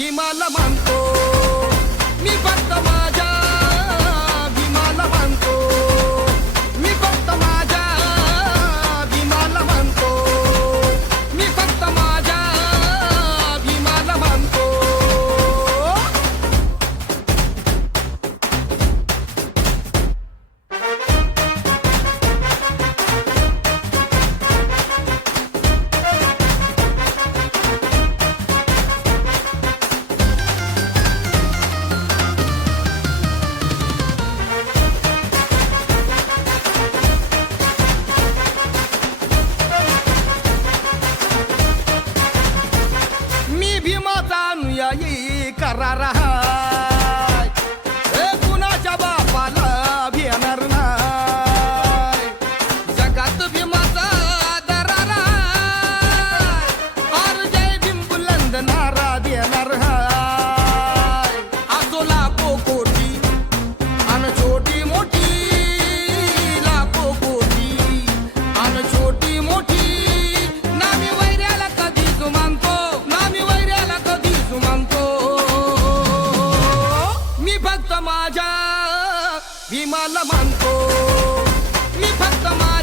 भीमाला मानतो मी फक्त माझ्या भीमाला मानतो मी फक्त माझ्या भीमाला मानतो मी फक्त माझ्या भीमाला मानतो अनुयायी करार हाय कुणाच्या बापाला भिणार नाही जगात भीमाचा दरार हाय जय भीम बुलंद नारा देणार हाय असो लाखो कोटी अन छोटी मोठी लाखो कोटी अन छोटी मोठी नामी वैऱ्याला कधीच मानतो नामी वैऱ्याला कधीच मानतो मी फक्त माझ्या भीमाला मानतो मी फक्त माझ्या